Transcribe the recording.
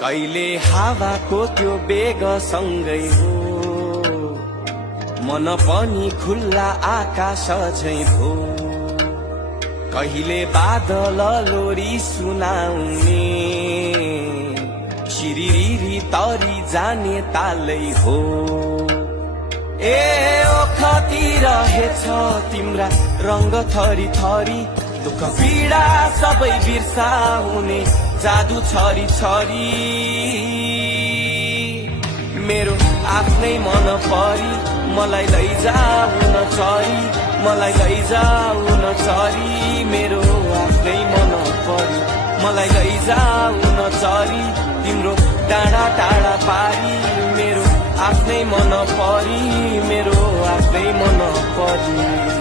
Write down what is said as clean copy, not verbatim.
कहिले हावाको त्यो बेगसँगै हो मन पनि खुल्ला आकाश झै भो कहिले बादल लोरी सुनाउने शिरिरी तरी जाने तालै हो ए ओखती रहेछ तिम्रा रंग थरी थरी दुःख पीडा सबै बिर्साउने जादु छरी छरी मेरो आफ्नै मन परी मलाई लैजाऊ न चरी मलाई लैजाऊ न चरी मेरो आफ्नै मन परी मलाई लैजाऊ न चरी तिम्रो टाढा टाढा पारी मेरो आफ्नै मन परी मेरो आफ्नै मन परी